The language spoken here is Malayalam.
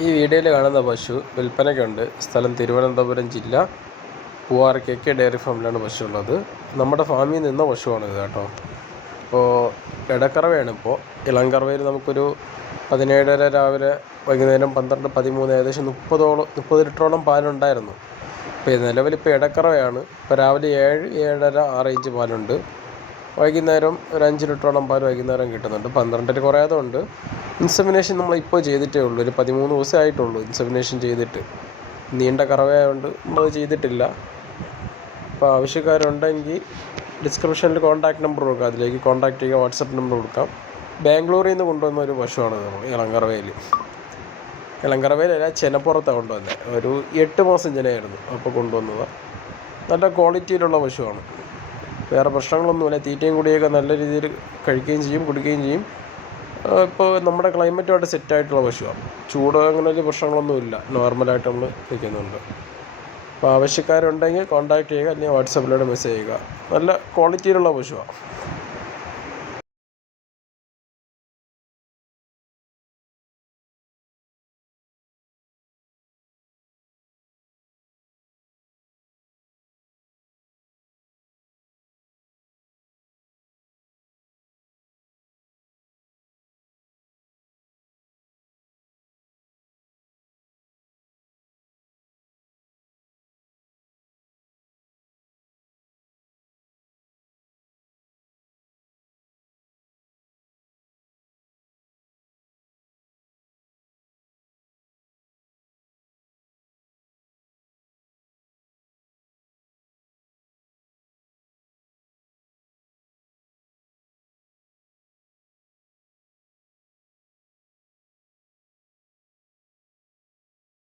ഈ വീഡിയോയിൽ കാണുന്ന പശു വിൽപ്പനയ്ക്കുണ്ട്. സ്ഥലം തിരുവനന്തപുരം ജില്ല. പൂവാർ കെ കെ ഡയറി ഫാമിലാണ് പശു ഉള്ളത് നമ്മുടെ ഫാമിൽ നിന്ന പശുവാണ് ഇത് കേട്ടോ. അപ്പോൾ ഇടക്കറവയാണ് ഇപ്പോൾ ഇളം കറവയിൽ നമുക്കൊരു പതിനേഴര രാവിലെ വൈകുന്നേരം പന്ത്രണ്ട് പതിമൂന്ന് ഏകദേശം മുപ്പതോളം മുപ്പത് ലിറ്ററോളം പാലുണ്ടായിരുന്നു. ഇപ്പോൾ നിലവിൽ ഇപ്പോൾ ഇടക്കറവയാണ് ഇപ്പോൾ രാവിലെ ഏഴ് ഏഴര ആ റേഞ്ച് പാലുണ്ട്. വൈകുന്നേരം ഒരു അഞ്ച് ലിറ്ററോളം പാൽ വൈകുന്നേരം കിട്ടുന്നുണ്ട്. പന്ത്രണ്ടര കുറയാതെ ഉണ്ട് ഇൻസെമിനേഷൻ നമ്മൾ ഇപ്പോൾ ചെയ്തിട്ടേ ഉള്ളൂ. ഒരു പതിമൂന്ന് ദിവസം ആയിട്ടുള്ളൂ ഇൻസമിനേഷൻ ചെയ്തിട്ട്. നീണ്ട കറവയായതുകൊണ്ട് നമ്മൾ ചെയ്തിട്ടില്ല. അപ്പോൾ ആവശ്യക്കാരുണ്ടെങ്കിൽ ഡിസ്ക്രിപ്ഷനിൽ കോൺടാക്ട് നമ്പർ കൊടുക്കാം. അതിലേക്ക് കോൺടാക്ട് ചെയ്യുക വാട്സപ്പ് നമ്പർ കൊടുക്കാം. ബാംഗ്ലൂരിൽ നിന്ന് കൊണ്ടുവന്ന ഒരു പശുവാണ് നമ്മൾ ഇളങ്കറവയിൽ ഇളങ്കറവയിലല്ല ചെനപ്പുറത്താണ് കൊണ്ടുവന്നത്. ഒരു എട്ട് മാസം ചെനയായിരുന്നു അപ്പോൾ കൊണ്ടുവന്നത്. നല്ല ക്വാളിറ്റിയിലുള്ള പശുവാണ്. വേറെ പ്രശ്നങ്ങളൊന്നുമില്ല. തീറ്റയും കൂടിയൊക്കെ നല്ല രീതിയിൽ കഴിക്കുകയും ചെയ്യും കുടിക്കുകയും ചെയ്യും. ഇപ്പോൾ നമ്മുടെ ക്ലൈമറ്റുമായിട്ട് സെറ്റായിട്ടുള്ള പശുവാണ് ചൂട് അങ്ങനെ വലിയ പ്രശ്നങ്ങളൊന്നുമില്ല. നോർമലായിട്ട് നമ്മൾ നിൽക്കുന്നുണ്ട് അപ്പോൾ ആവശ്യക്കാരുണ്ടെങ്കിൽ കോൺടാക്ട് ചെയ്യുക അല്ലെങ്കിൽ വാട്സപ്പിലൂടെ മെസ്സേജ് ചെയ്യുക. നല്ല ക്വാളിറ്റിയിലുള്ള പശുവാണ്